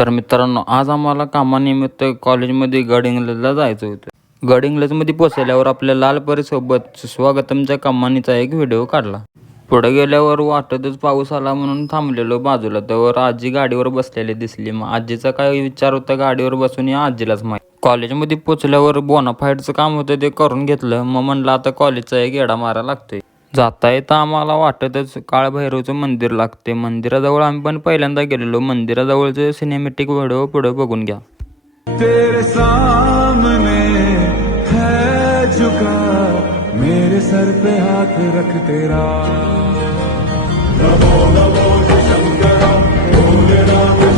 तर मित्रांनो, आज आम्हाला कामानिमित्त कॉलेजमध्ये गडहिंग्लजला जायचं होतं. गडहिंग्लजमध्ये पोहोचल्यावर आपल्या लालपरीसोबत स्वागतमच्या कमानीचा एक व्हिडिओ काढला. पुढे गेल्यावर वाटतच पाऊस आला म्हणून थांबलेलो बाजूला. त्यावर आजी गाडीवर बसलेली दिसली. मग आजीचा काय विचार होता गाडीवर बसून या आजीलाच माहीत. कॉलेजमध्ये पोचल्यावर बोनाफाईडचं काम होतं ते करून घेतलं. मग म्हणलं आता कॉलेजचा एक येडा मारा लागतोय. जाता येता आम्हाला वाटतच काळभैरवचं मंदिर लागते. मंदिराजवळ आम्ही पण पहिल्यांदा गेलेलो. मंदिराजवळचे सिनेमॅटिक व्हिडिओ पुढे बघून घ्या. तेरे सामने है झुका मेरे सर पे हाथ रख तेरा नमो नमो शंकरा भोलेनाथ